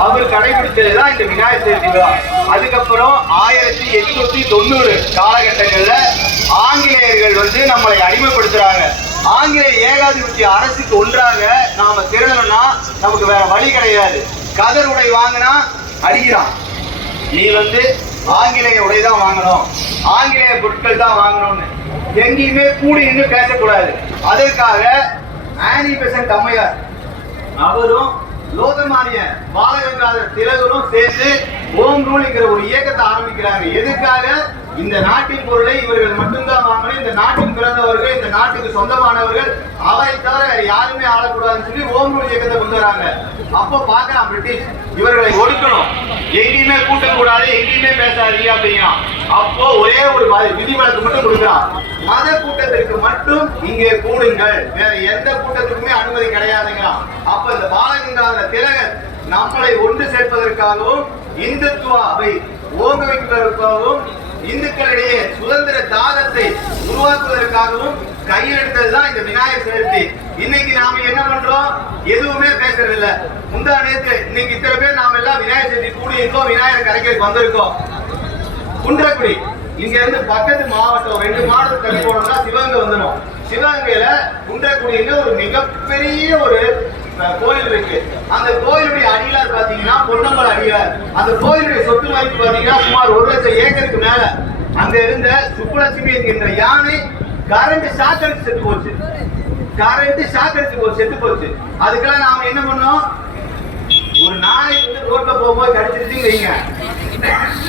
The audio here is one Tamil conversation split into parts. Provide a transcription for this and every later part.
அவர் கடைபிடிச்சதுதான் இந்த விநாயகர் சதுர்த்தி விழா. அதுக்கப்புறம் ஆயிரத்தி எட்நூத்தி தொண்ணூறு காலகட்டங்கள்ல ஆங்கிலேயர்கள் வந்து நம்மளை அடிமைப்படுத்துறாங்க. ஆங்கிலேய ஏகாதிபத்திய அரசுக்கு ஒன்றாக நாம திரளணும்னா நமக்கு வேற வழி கிடையாது. கதர் உடை வாங்கினா அடிக்கிறான். நீ வந்து ஆங்கிலேய உடை தான் வாங்கணும். ஆங்கிலேய பொருட்கள் தான் வாங்கணும்னு. எங்கேயுமே கூடி நின்று பேசக்கூடாது. அதற்காக ஆனி பெசன்ட் அம்மையார் அவரும் லோகமானிய பாலகங்காதர் திலகரும் சேர்ந்து ஓம் ரூல்ங்கிற ஒரு இயக்கத்தை ஆரம்பிக்கிறாங்க. எதுக்காக? இந்த நாட்டின் பொருளை இவர்கள் மட்டும்தான் வாங்கணும். இந்த நாட்டின் பிறந்தவர்கள் இந்த நாட்டுக்கு சொந்தமானவர்கள் அவரை தவிர யாருமே ஆளக்கூடாதுன்னு சொல்லி ஓம் ரூல் இயக்கத்தை கொண்டு வராங்க. அப்போ பார்க்கலாம் பிரிட்டிஷ் இவர்களை ஒடுக்கணும். எங்கேயுமே கூட்டக்கூடாது எங்கேயுமே பேசாதீங்க அப்படின்னா. அப்போ ஒரே ஒரு விதி வழக்கு மட்டும் கொடுக்குறான் மத கூட்டத்திற்கு மட்டும் இங்கே கூடுங்கள். வேற எந்த கூட்டத்துக்குமே அனுமதி கிடையாதுங்கிறான் அப்ப இந்த பாலகங்காதர திலகர் நம்மளை ஒன்று சேர்ப்பதற்காகவும் இந்துத்துவாவை ஓங்குவிப்பதற்காகவும் இந்துக்களிடையே சுதந்திர தாகத்தை உருவாக்குவதற்காகவும் கையெழுத்ததுதான் இந்த விநாயகர் சதுர்த்தி. இன்னைக்கு நாம என்ன பண்றோம்? எதுவுமே பேசுறது இல்ல முந்தா நேத்து இன்னைக்கு இத்தனை பேர் நாம எல்லாம் விநாயகர் சதுர்த்தி கூடியிருக்கோம் விநாயகர் கரைக்கிறதுக்கு வந்திருக்கோம். குன்றக்குடி. இங்க இருந்து பக்கத்து மாவட்டம் ரெண்டு மாவட்டம் தள்ளி போனோம்னா சிவகங்கை வந்துடும் சிவகங்கையில குன்றக்குடியில ஒரு மிகப்பெரிய ஒரு கோயில் இருக்கு. அந்த கோயிலுடைய அடியார் பாத்தீங்கன்னா பொன்னம்பல அடியார் அந்த கோயிலுடைய சொத்து மதிப்பு பாத்தீங்கன்னா சுமார் ஒரு லட்சம் ஏக்கருக்கு மேல. அங்க இருந்த சுப்புலட்சுமி என்கின்ற யானை கரண்ட் ஷாக் அடிச்சு செத்து போச்சு. கரண்ட் ஷாக் அடிச்சு போச்சு செத்து போச்சு. அதுக்கெல்லாம் நாம என்ன பண்ணோம்? ஒரு நாய் வந்து ரோட்ல போகும்போது கடிச்சிருச்சுன்னு வைங்க.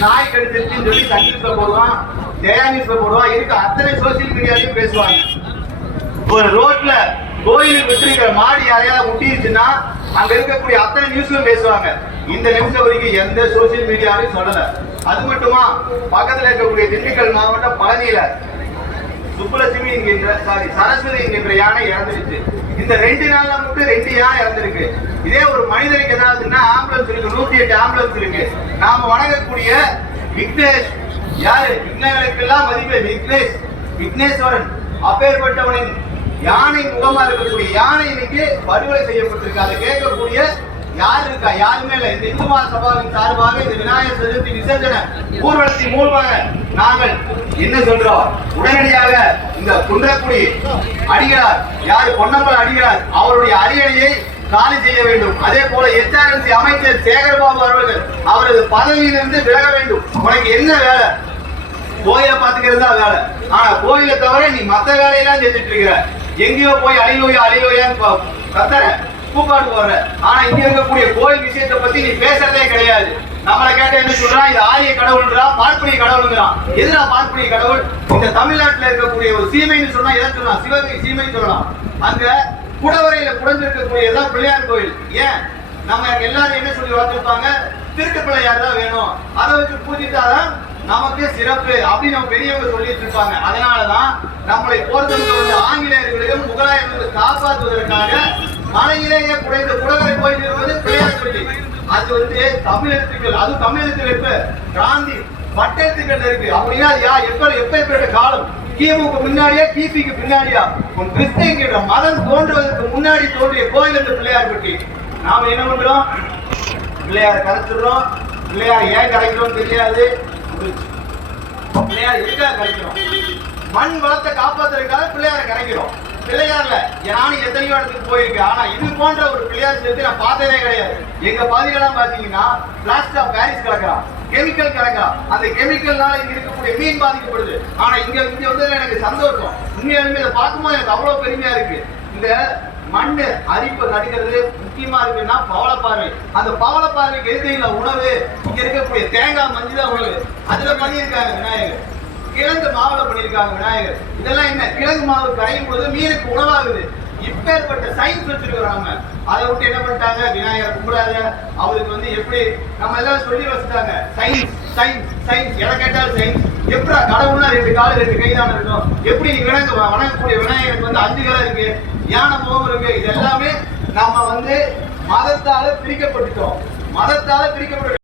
நாய் கடிச்சிருச்சுன்னு சொல்லி சங்கீஸ்ல போடுவான் ஜெயா நியூஸ்ல போடுவான். இருக்க அத்தனை சோசியல் மீடியாலையும் பேசுவாங்க. ஒரு ரோட்ல கோயிலுக்கு வச்சிருக்கிற மாடி யாரையாவது முட்டிருச்சுன்னா அங்க இருக்கக்கூடிய அத்தனை நியூஸ்லயும் பேசுவாங்க. இந்த நிமிஷம் வரைக்கும் எந்த சோசியல் மீடியாலையும் சொல்லல. அது மட்டுமா? பக்கத்துல இருக்கக்கூடிய திண்டுக்கல் மாவட்டம் பழனியில சுப்புலட்சுமி என்கின்ற சாரி சரஸ்வதி என்கின்ற யானை இறந்துருச்சு. இந்த ரெண்டு நாள்ல மட்டும் ரெண்டு யானை இறந்துருக்கு. இதே ஒரு மனிதனுக்கு ஏதாவதுன்னா ஆம்புலன்ஸ் இருக்கு. நூத்தி எட்டு ஆம்புலன்ஸ் இருக்கு. நாம வணங்கக்கூடிய விக்னேஷ். யாரு? விக்னேஷனுக்கெல்லாம் மதிப்பு விக்னேஷ். விக்னேஸ்வரன். அப்பேற்பட்டவனின் யானை முகமா இருக்கக்கூடிய யானை இன்னைக்கு படுகொலை செய்யப்பட்டிருக்கு. அதை கேட்கக்கூடிய யார் இருக்கா? யாருமே இல்லை இந்த இந்து மத சபாவின் சார்பாக இந்த விநாயகர் சதுர்த்தி விசர்ஜன ஊர்வலத்தின் மூலமாக நாங்கள் என்ன சொல்றோம்? உடனடியாக இந்த குன்றக்குடி அடிகளார் யாரு பொன்னம்பல அடிகளார் அவருடைய அரியணையை காலி செய்ய வேண்டும். அதே போல எச்ஆர்என்சி அமைச்சர் சேகர்பாபு அவர்கள் அவரது பதவியிலிருந்து விலக வேண்டும். உனக்கு என்ன வேலை? கோயிலை பாத்துக்கிறது தான் வேலை. ஆனா கோயிலை தவிர நீ மத்த வேலையெல்லாம் செஞ்சுட்டு இருக்கிற. எங்கேயோ போய் அழியோயா அழியோயான்னு கத்துற கூப்பாடு போடுற ஆனா இங்க இருக்கக்கூடிய கோயில் விஷயத்தை பத்தி நீ பேசுறதே கிடையாது. நம்மளை கேட்ட என்ன சொல்றான்? இது ஆரிய கடவுள்ன்றான் பார்ப்பனிய கடவுளுங்கிறான். எதுனா பார்ப்பனிய கடவுள்? இந்த தமிழ்நாட்டுல இருக்கக்கூடிய ஒரு சீமைன்னு சொன்னா எதை சொல்லலாம்? சிவகங்கை சீமைன்னு சொல்லலாம். அங்க குடவரையில குடஞ்சிருக்கக்கூடியதான் பிள்ளையார் கோயில். ஏன்? நம்ம எல்லாரும் என்ன சொல்லி வளர்த்துருப்பாங்க? திருட்டு பிள்ளையார் தான் வேணும்? அதை வச்சு பூஜித்தாதான் நமக்கு சிறப்பு அப்படின்னு நம்ம பெரியவங்க சொல்லிட்டு இருப்பாங்க. அதனாலதான் நம்மளை பொறுத்தவரை வந்து ஆங்கிலேயர்களிடம் முகலாயர்கள் காப்பாற்றுவதற்காக மலையிலேயே குறைந்த குடவரை கோயில் இருப்பது பிள்ளையார் கோயில் அது வந்து தமிழ் எழுத்துக்கள் அது தமிழ் எழுத்துக்கள் இப்ப காந்தி பட்டெழுத்துக்கள் இருக்கு. அப்படின்னா யா எப்ப எப்ப எப்பேற்பட்ட காலம்? கிமுக்கு முன்னாடியா கிபிக்கு பின்னாடியா? உன் கிறிஸ்தவங்கிற மதம் தோன்றுவதற்கு முன்னாடி தோன்றிய கோயில் இந்த பிள்ளையார் பற்றி நாம என்ன பண்றோம்? பிள்ளையார கரைச்சிடுறோம். பிள்ளையார் ஏன் கரைக்கிறோம் தெரியாது. பிள்ளையார் எதுக்காக கரைக்கிறோம்? மண் வளத்தை காப்பாத்துறதுக்காக பிள்ளையார கரைக்கிறோம். பிள்ளையார்ல நானும் எத்தனையோ இடத்துக்கு போயிருக்கேன். ஆனா இது போன்ற ஒரு பிள்ளையார் சேர்த்து நான் பார்த்ததே கிடையாது. எங்க பகுதியெல்லாம் பாத்தீங்கன்னா பிளாஸ்டிக் ஆஃப் பாரிஸ் கலக்கிறான் கெமிக்கல் கலக்கிறான் அந்த கெமிக்கல்னால இங்க இருக்கக்கூடிய மீன் பாதிக்கப்படுது. ஆனா இங்க இங்க வந்து எனக்கு சந்தோஷம். உண்மையாலுமே இதை பார்க்கும்போது எனக்கு அவ்வளவு பெருமையா இருக்கு. இந்த மண்ணு அரிப்பு நடுக்கிறது முக்கியமா இருக்குன்னா பவளப்பாறை. அந்த பவளப்பாறைக்கு எதிரில உணவு இங்க இருக்கக்கூடிய தேங்காய் மஞ்சள் தான் உணவு அதுல பண்ணியிருக்காங்க விநாயகர். கிழங்கு மாவுல பண்ணியிருக்காங்க விநாயகர். இதெல்லாம் என்ன? கிழங்கு மாவு கரையும் பொழுது மீனுக்கு உணவாகுது. இப்பேற்பட்ட சயின்ஸ் வச்சிருக்கிறாங்க அதை விட்டு என்ன பண்ணிட்டாங்க? விநாயகர் கும்பிடாத. அவருக்கு வந்து எப்படி நம்ம எல்லாம் சொல்லி வச்சுட்டாங்க. சயின்ஸ் சயின்ஸ் சயின்ஸ் எதை கேட்டாலும் சயின்ஸ் எப்படி கடவுள்னா ரெண்டு கால் ரெண்டு கை தானே இருக்கும் எப்படி நீ விலங்கு வணங்கக்கூடிய விநாயகருக்கு வந்து அஞ்சு காலம் இருக்கு? யானை முகம் இருக்கு? இது எல்லாமே நம்ம வந்து மதத்தால பிரிக்கப்பட்டுட்டோம். மதத்தால பிரிக்கப்பட்டு